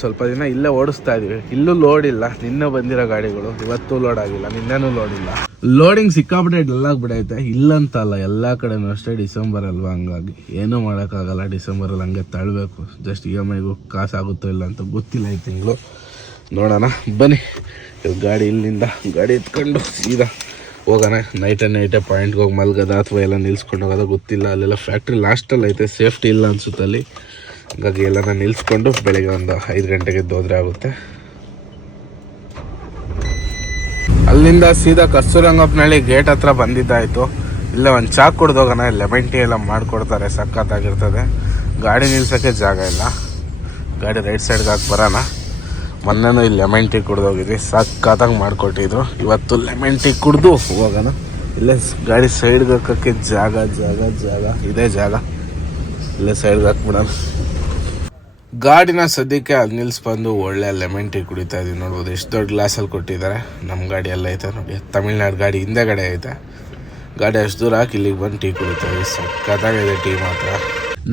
ಸ್ವಲ್ಪ ದಿನ ಇಲ್ಲೇ ಓಡಿಸ್ತಾ ಇದ್ದೀವಿ. ಇಲ್ಲೂ ಲೋಡ್ ಇಲ್ಲ. ನಿನ್ನೆ ಬಂದಿರೋ ಗಾಡಿಗಳು ಇವತ್ತು ಲೋಡ್ ಆಗಿಲ್ಲ, ನಿನ್ನೆನೂ ಲೋಡ್ ಇಲ್ಲ. ಲೋಡಿಂಗ್ ಸಿಕ್ಕಾಬಿಟ್ಟೆ ಡಲ್ಲಾಗಿ ಬಿಡೈತೆ. ಇಲ್ಲಂತಲ್ಲ, ಎಲ್ಲ ಕಡೆನೂ ಅಷ್ಟೇ. ಡಿಸೆಂಬರ್ ಅಲ್ವಾ, ಹಂಗಾಗಿ ಏನೂ ಮಾಡೋಕ್ಕಾಗಲ್ಲ. ಡಿಸೆಂಬರಲ್ಲಿ ಹಂಗೆ ತಳ್ಳಬೇಕು. ಜಸ್ಟ್ EMIಗೂ ಕಾಸು ಆಗುತ್ತೋ ಇಲ್ಲ ಅಂತ ಗೊತ್ತಿಲ್ಲ ಈ ತಿಂಗಳು. ನೋಡೋಣ ಬನ್ನಿ. ಗಾಡಿ ಇಲ್ಲಿಂದ ಗಾಡಿ ಎತ್ಕೊಂಡು ಸೀದಾ ಹೋಗೋಣ. ನೈಟೇ ಪಾಯಿಂಟ್ಗೆ ಹೋಗಿ ಮಲ್ಗೋದ ಅಥವಾ ಎಲ್ಲ ನಿಲ್ಸ್ಕೊಂಡು ಹೋಗೋದ ಗೊತ್ತಿಲ್ಲ. ಅಲ್ಲೆಲ್ಲ ಫ್ಯಾಕ್ಟ್ರಿ ಲಾಸ್ಟಲ್ಲಿ ಐತೆ, ಸೇಫ್ಟಿ ಇಲ್ಲ ಅನ್ಸುತ್ತೆ ಅಲ್ಲಿ. ಹಾಗಾಗಿ ಎಲ್ಲನ ನಿಲ್ಸ್ಕೊಂಡು ಬೆಳಗ್ಗೆ ಒಂದು 5 ಗಂಟೆಗೆ ಹೋದ್ರೆ ಆಗುತ್ತೆ. ಅಲ್ಲಿಂದ ಸೀದಾ ಕಸ್ತೂರಂಗಪ್ಪನಹಳ್ಳಿ ಗೇಟ್ ಹತ್ರ ಬಂದಿದ್ದಾಯಿತು. ಇಲ್ಲೇ ಒಂದು ಚಾ ಕುಡ್ದು ಹೋಗೋಣ. ಲೆಮನ್ ಟೀ ಎಲ್ಲ ಮಾಡಿಕೊಡ್ತಾರೆ, ಸಖತ್ತಾಗಿರ್ತದೆ. ಗಾಡಿ ನಿಲ್ಸೋಕ್ಕೆ ಜಾಗ ಇಲ್ಲ. ಗಾಡಿ ರೈಟ್ ಸೈಡ್ಗೆ ಹಾಕಿ ಬರೋಣ. ಮೊನ್ನೆನೂ ಇಲ್ಲಿ ಲೆಮನ್ ಟೀ ಕುಡ್ದು ಹೋಗಿದ್ವಿ, ಸಖತ್ತಾಗಿ ಮಾಡಿಕೊಟ್ಟಿದ್ರು. ಇವತ್ತು ಲೆಮನ್ ಟೀ ಕುಡ್ದು ಹೋಗೋಣ. ಇಲ್ಲೇ ಗಾಡಿ ಸೈಡ್ಗೆ ಹಾಕೋಕ್ಕೆ ಜಾಗ ಇದೇ ಜಾಗ. ಇಲ್ಲೇ ಸೈಡ್ಗೆ ಹಾಕ್ಬಿಡೋಣ. ಗಾಡಿನ ಸದ್ಯಕ್ಕೆ ಅಲ್ಲಿ ನಿಲ್ಸ್ಬಂದು ಒಳ್ಳೆ ಲೆಮನ್ ಟೀ ಕುಡಿತಾ ಇದೀವಿ. ನೋಡ್ಬೋದು ಎಷ್ಟು ದೊಡ್ಡ ಗ್ಲಾಸಲ್ಲಿ ಕೊಟ್ಟಿದ್ದಾರೆ. ನಮ್ಮ ಗಾಡಿ ಎಲ್ಲ ಐತೆ ನೋಡಿ, ತಮಿಳ್ನಾಡು ಗಾಡಿ ಹಿಂದೆಗಡೆ ಐತೆ. ಗಾಡಿ ಅಷ್ಟು ದೂರ ಹಾಕಿ ಇಲ್ಲಿಗೆ ಬಂದು ಟೀ ಕುಡಿತಾ ಇದೀವಿ. ಸಖತ್ತಾಗಿದೆ ಟೀ ಮಾತ್ರ.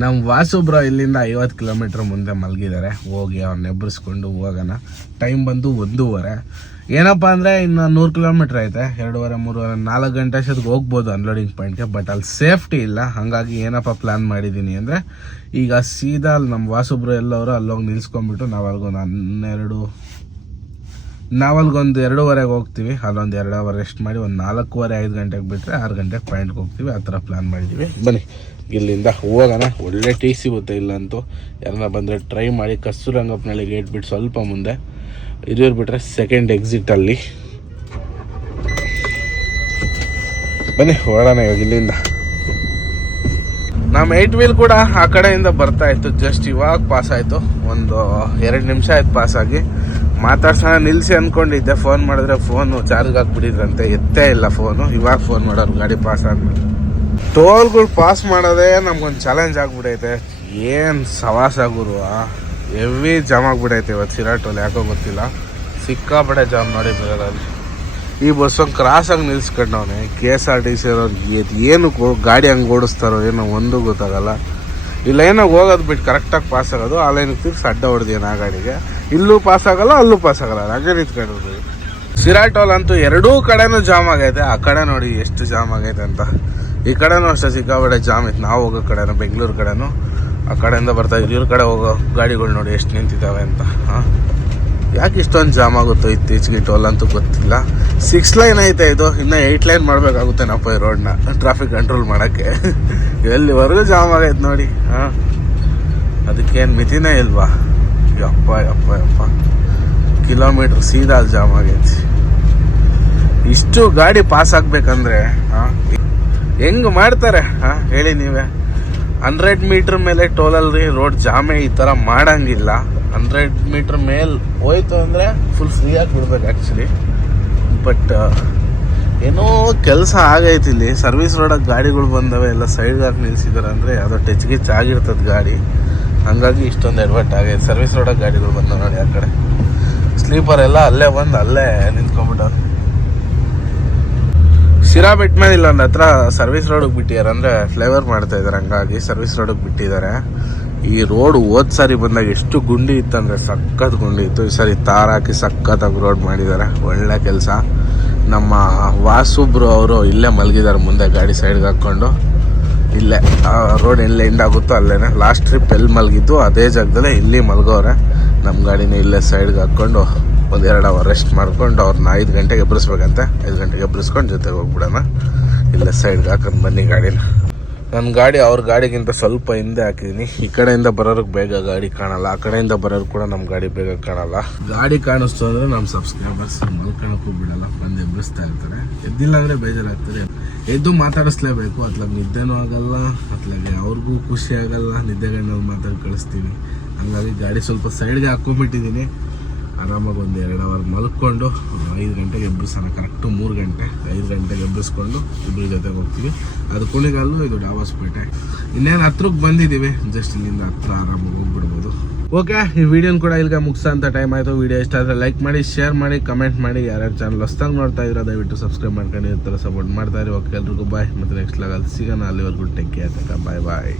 ನಮ್ಮ ವಾಸುಬ್ರ ಇಲ್ಲಿಂದ 50 ಕಿಲೋಮೀಟ್ರ್ ಮುಂದೆ ಮಲಗಿದ್ದಾರೆ. ಹೋಗಿ ಅವ್ನು ಎಬ್ಬರಿಸ್ಕೊಂಡು ಹೋಗೋಣ. ಟೈಮ್ ಬಂದು 1:30. ಏನಪ್ಪ ಅಂದರೆ ಇನ್ನು 100 ಕಿಲೋಮೀಟ್ರ್ ಐತೆ. 2:30, 3:30, 4 ಗಂಟೆ ಅಷ್ಟೊತ್ತಿಗೆ ಹೋಗ್ಬೋದು ಅನ್ಲೋಡಿಂಗ್ ಪಾಯಿಂಟ್ಗೆ. ಬಟ್ ಅಲ್ಲಿ ಸೇಫ್ಟಿ ಇಲ್ಲ. ಹಾಗಾಗಿ ಏನಪ್ಪ ಪ್ಲ್ಯಾನ್ ಮಾಡಿದ್ದೀನಿ ಅಂದರೆ, ಈಗ ಸೀದಾ ಅಲ್ಲಿ ನಮ್ಮ ವಾಸುಬ್ರು ಎಲ್ಲವರು ಅಲ್ಲೋಗಿ ನಿಲ್ಸ್ಕೊಂಡ್ಬಿಟ್ಟು ನಾವು ಅಲ್ಲಿಗೊಂದು 2:30 ಹೋಗ್ತೀವಿ. ಅಲ್ಲೊಂದು 2 ಅವರ್ ರೆಸ್ಟ್ ಮಾಡಿ ಒಂದು 4:15, 5 ಗಂಟೆಗೆ ಬಿಟ್ಟರೆ 6 ಗಂಟೆಗೆ ಪಾಯಿಂಟ್ಗೆ ಹೋಗ್ತೀವಿ. ಆ ಥರ ಪ್ಲ್ಯಾನ್ ಮಾಡಿದ್ದೀವಿ. ಬನ್ನಿ ಇಲ್ಲಿಂದ ಹೋಗೋಣ. ಒಳ್ಳೆ ಟೀ ಸಿಗುತ್ತೆ ಇಲ್ಲಂತೂ. ಯಾರನ್ನ ಬಂದರೆ ಟ್ರೈ ಮಾಡಿ. ಕಸ್ತೂರಂಗಪ್ಪನಹಳ್ಳಿ ಗೇಟ್ ಬಿಟ್ಟು ಸ್ವಲ್ಪ ಮುಂದೆ ಹಿರಿಯೂರು ಬಿಟ್ಟರೆ ಸೆಕೆಂಡ್ ಎಕ್ಸಿಟಲ್ಲಿ. ಬನ್ನಿ ಹೊರಡೋಣ ಇವಾಗ ಇಲ್ಲಿಂದ. ನಮ್ಮ 8 ವೀಲ್ ಕೂಡ ಆ ಕಡೆಯಿಂದ ಬರ್ತಾ ಇತ್ತು. ಜಸ್ಟ್ ಇವಾಗ ಪಾಸ್ ಆಯಿತು, ಒಂದು 2 ನಿಮಿಷ ಆಯ್ತು ಪಾಸ್ ಆಗಿ. ಮಾತಾಡ್ಸೋಣ ನಿಲ್ಲಿಸಿ ಅಂದ್ಕೊಂಡಿದ್ದೆ, ಫೋನ್ ಮಾಡಿದ್ರೆ ಫೋನು ಚಾರ್ಜ್ ಹಾಕ್ಬಿಟ್ಟಿದ್ರಂತೆ, ಎತ್ತೇ ಇಲ್ಲ ಫೋನು. ಇವಾಗ ಫೋನ್ ಮಾಡೋರು ಗಾಡಿ ಪಾಸ್ ಆದ್ಮೇಲೆ. ಟೋಲ್ಗಳು ಪಾಸ್ ಮಾಡೋದೇ ನಮ್ಗೊಂದು ಚಾಲೆಂಜ್ ಆಗ್ಬಿಟ್ಟೈತೆ. ಏನು ಸವಾಸ ಗುರುವ, ಹೆವಿ ಜಾಮ್ ಆಗ್ಬಿಟ್ಟೈತೆ ಇವತ್ತು ಸಿರಾ ಟೋಲ್. ಯಾಕೋ ಗೊತ್ತಿಲ್ಲ, ಸಿಕ್ಕಾಪಟ್ಟೆ ಜಾಮ್ ನೋಡಿ ಬರೋದಲ್ಲಿ. ಈ ಬಸ್ ಒಂದು ಕ್ರಾಸಾಗಿ ನಿಲ್ಸ್ಕೊಂಡವನೆ. KSRTC ಅವ್ರಿಗೆ ಏನು ಗಾಡಿ ಹಂಗೆ ಓಡಿಸ್ತಾರೋ ಏನೋ ಒಂದು ಗೊತ್ತಾಗಲ್ಲ. ಈ ಲೈನಾಗ ಹೋಗೋದು ಬಿಟ್ಟು ಕರೆಕ್ಟಾಗಿ ಪಾಸ್ ಆಗೋದು, ಆ ಲೈನಿಗೆ ತಿರ್ಗಿ ಅಡ್ಡ ಹೊಡೆದೇನು ಆ ಗಾಡಿಗೆ. ಇಲ್ಲೂ ಪಾಸ್ ಆಗಲ್ಲ, ಅಲ್ಲೂ ಪಾಸ್ ಆಗಲ್ಲ, ಹಾಗೆ ನಿಂತ್ಕೊಂಡಿರ್ತೀವಿ. ಸಿರಾ ಟೋಲ್ ಅಂತೂ ಎರಡೂ ಕಡೆನೂ ಜಾಮ್ ಆಗೈತೆ. ಆ ಕಡೆ ನೋಡಿ ಎಷ್ಟು ಜಾಮ್ ಆಗೈತೆ ಅಂತ. ಈ ಕಡೆನೂ ಅಷ್ಟೇ ಸಿಕ್ಕಾಪಟ್ಟೆ ಜಾಮ್ ಐತೆ. ನಾವು ಹೋಗೋ ಕಡೆನೂ, ಬೆಂಗಳೂರು ಕಡೆನೂ ಆ ಕಡೆಯಿಂದ ಬರ್ತಾ ಇದ್ವಿ. ಇವ್ರ ಕಡೆ ಹೋಗೋ ಗಾಡಿಗಳು ನೋಡಿ ಎಷ್ಟು ನಿಂತಿದ್ದಾವೆ ಅಂತ. ಯಾಕೆ ಇಷ್ಟೊಂದು ಜಾಮ್ ಆಗುತ್ತೋ ಇತ್ತೀಚೆಗೆ ಟೋಲ್ ಅಂತೂ ಗೊತ್ತಿಲ್ಲ. 6 ಲೈನ್ ಐತೆ ಇದು, ಇನ್ನು 8 ಲೈನ್ ಮಾಡಬೇಕಾಗುತ್ತೇನಪ್ಪ ಈ ರೋಡ್ನ ಟ್ರಾಫಿಕ್ ಕಂಟ್ರೋಲ್ ಮಾಡೋಕ್ಕೆ. ಎಲ್ಲಿವರೆಗೂ ಜಾಮ್ ಆಗೈತೆ ನೋಡಿ. ಅದಕ್ಕೇನು ಮಿತಿನೇ ಇಲ್ವಾ? ಯಪ್ಪ ಯಪ್ಪ ಯಪ್ಪ, ಕಿಲೋಮೀಟ್ರ್ ಸೀದಾ ಜಾಮ್ ಆಗೈತಿ. ಇಷ್ಟು ಗಾಡಿ ಪಾಸ್ ಆಗ್ಬೇಕಂದ್ರೆ ಹೆಂಗ್ ಮಾಡ್ತಾರೆ ಹೇಳಿ ನೀವೇ? 100 ಮೀಟ್ರ್ ಮೇಲೆ ಟೋಲಲ್ಲಿ ರೋಡ್ ಜಾಮೇ ಈ ಥರ ಮಾಡಂಗಿಲ್ಲ. 100 ಮೀಟ್ರ್ ಮೇಲೆ ಹೋಯ್ತು ಅಂದರೆ ಫುಲ್ ಫ್ರೀಯಾಗಿ ಬಿಡ್ಬೇಕು ಆ್ಯಕ್ಚುಲಿ. ಬಟ್ ಏನೋ ಕೆಲಸ ಆಗೈತಿ ಇಲ್ಲಿ. ಸರ್ವಿಸ್ ರೋಡಾಗಿ ಗಾಡಿಗಳು ಬಂದವೆ, ಎಲ್ಲ ಸೈಡ್ಗೆ ಹಾಕಿ ನಿಲ್ಸಿದ್ದಾರೆ ಅಂದರೆ ಯಾವುದೋ ಟಚ್ ಆಗಿರ್ತದೆ ಗಾಡಿ. ಹಂಗಾಗಿ ಇಷ್ಟೊಂದು ಎಡ್ವರ್ಟ್ ಆಗೈತೆ. ಸರ್ವಿಸ್ ರೋಡಾಗಿ ಗಾಡಿಗಳು ಬಂದವೆ ನೋಡಿ. ಆ ಕಡೆ ಸ್ಲೀಪರ್ ಎಲ್ಲ ಅಲ್ಲೇ ಬಂದು ಅಲ್ಲೇ ನಿಂತ್ಕೊಂಡ್ಬಿಟ್ಟವ್ರು. ಸಿರಾ ಬಿಟ್ಟ ಮೇಲೆ ಇಲ್ಲೊಂದು ಹತ್ರ ಸರ್ವಿಸ್ ರೋಡಿಗೆ ಬಿಟ್ಟಿದ್ದಾರೆ, ಅಂದರೆ ಫ್ಲೇವರ್ ಮಾಡ್ತಾ ಇದ್ದಾರೆ, ಹಂಗಾಗಿ ಸರ್ವಿಸ್ ರೋಡಿಗೆ ಬಿಟ್ಟಿದ್ದಾರೆ. ಈ ರೋಡ್ ಹೋದ್ ಸಾರಿ ಬಂದಾಗ ಎಷ್ಟು ಗುಂಡಿ ಇತ್ತಂದರೆ ಸಖತ್ ಗುಂಡಿ ಇತ್ತು. ಈ ಸಾರಿ ತಾರ್ ಹಾಕಿ ಸಖತ್ತಾಗಿ ರೋಡ್ ಮಾಡಿದ್ದಾರೆ, ಒಳ್ಳೆ ಕೆಲಸ. ನಮ್ಮ ವಾಸುಬ್ರು ಅವರು ಇಲ್ಲೇ ಮಲಗಿದ್ದಾರೆ ಮುಂದೆ, ಗಾಡಿ ಸೈಡ್ಗೆ ಹಾಕ್ಕೊಂಡು. ಇಲ್ಲೇ ರೋಡ್ ಎಲ್ಲೇ ಎಂಡ್ ಆಗುತ್ತೋ ಅಲ್ಲೇ ಲಾಸ್ಟ್ ಟ್ರಿಪ್ ಎಲ್ಲಿ ಮಲಗಿದ್ದು ಅದೇ ಜಾಗದಲ್ಲೇ ಇಲ್ಲಿ ಮಲಗೋರೆ. ನಮ್ಮ ಗಾಡಿನ ಇಲ್ಲೇ ಸೈಡ್ಗೆ ಹಾಕ್ಕೊಂಡು ಒಂದು 2 ಅವರ್ ರೆಸ್ಟ್ ಮಾಡ್ಕೊಂಡು ಅವ್ರನ್ನ 5 ಗಂಟೆಗೆ ಎಬ್ಬರಿಸ್ಬೇಕಂತೆ. 5 ಗಂಟೆಗೆ ಎಬ್ಬರಿಸ್ಕೊಂಡು ಜೊತೆಗೆ ಹೋಗ್ಬಿಡೋಣ. ಇಲ್ಲೇ ಸೈಡ್ಗೆ ಹಾಕೊಂಡು ಬನ್ನಿ ಗಾಡಿನ. ನನ್ನ ಗಾಡಿ ಅವ್ರ ಗಾಡಿಗಿಂತ ಸ್ವಲ್ಪ ಹಿಂದೆ ಹಾಕಿದ್ದೀನಿ. ಈ ಕಡೆಯಿಂದ ಬರೋರಿಗೆ ಬೇಗ ಗಾಡಿ ಕಾಣಲ್ಲ, ಆ ಕಡೆಯಿಂದ ಬರೋರು ಕೂಡ ನಮ್ಮ ಗಾಡಿ ಬೇಗ ಕಾಣಲ್ಲ. ಗಾಡಿ ಕಾಣಿಸ್ತು ಅಂದರೆ ನಮ್ಮ ಸಬ್ಸ್ಕ್ರೈಬರ್ಸ್ ಮಲ್ಕೊಳಕ್ಕೂ ಬಿಡಲ್ಲ, ಬಂದು ಎಬ್ಬರಿಸ್ತಾ ಇರ್ತಾರೆ. ಎದ್ದಿಲ್ಲ ಅಂದರೆ ಬೇಜಾರಾಗ್ತಾರೆ. ಎದ್ದು ಮಾತಾಡಿಸ್ಲೇಬೇಕು. ಅತ್ಲಾಗ ನಿದ್ದೆನೂ ಆಗಲ್ಲ, ಅತ್ಲಾಗೆ ಅವ್ರಿಗೂ ಖುಷಿ ಆಗಲ್ಲ. ನಿದ್ದೆಗಣ್ಣಲ್ಲಿ ಮಾತಾಡಿ ಕಳಿಸ್ತೀನಿ. ಹಂಗಾಗಿ ಗಾಡಿ ಸ್ವಲ್ಪ ಸೈಡ್ಗೆ ಹಾಕ್ಕೊಂಡ್ಬಿಟ್ಟಿದ್ದೀನಿ. ಆರಾಮಾಗಿ ಒಂದು 2 ಅವರ್ ಮಲ್ಕೊಂಡು 5 ಗಂಟೆಗೆ ಎಬ್ಬರಿಸೋಣ. ಕರೆಕ್ಟು 3 ಗಂಟೆ 5 ಗಂಟೆಗೆ ಎಬ್ಬರಿಸ್ಕೊಂಡು ಇಬ್ಬರ ಜೊತೆಗೆ ಹೋಗ್ತೀವಿ. ಅದು ಕುಣಿಗಲ್ಲು, ಇದು ಡಾಬಾಸ್ಪೇಟೆ. ಇನ್ನೇನು ಹತ್ರಕ್ಕೆ ಬಂದಿದ್ದೀವಿ, ಜಸ್ಟ್ ಇಲ್ಲಿಂದ ಹತ್ರ ಆರಾಮಾಗಿ ಹೋಗ್ಬಿಡ್ಬೋದು. ಓಕೆ, ಈ ವಿಡಿಯೋನ ಕೂಡ ಇಲ್ಲಿಗೆ ಮುಗಿಸೋಂಥ ಟೈಮ್ ಆಯಿತು. ವಿಡಿಯೋ ಇಷ್ಟ ಆದರೆ ಲೈಕ್ ಮಾಡಿ, ಶೇರ್ ಮಾಡಿ, ಕಮೆಂಟ್ ಮಾಡಿ. ಯಾರ್ಯಾರು ಚಾನಲ್ ಹೊಸ್ದಾಗಿ ನೋಡ್ತಾ ಇದ್ರೆ ದಯವಿಟ್ಟು ಸಬ್ಸ್ಕ್ರೈಬ್ ಮಾಡ್ಕೊಂಡು ಈ ಥರ ಸಪೋರ್ಟ್ ಮಾಡ್ತಾ ಇರಿ. ಓಕೆ, ಎಲ್ರಿಗೂ ಬಾಯ್. ಮತ್ತು ನೆಕ್ಸ್ಟ್ ಲಾಗಲ್ಲಿ ಸಿಗೋಣ. ಅಲ್ಲಿವರೆಗೂ ಟೇಕ್ ಕೇರ್. ಬಾಯ್ ಬಾಯ್.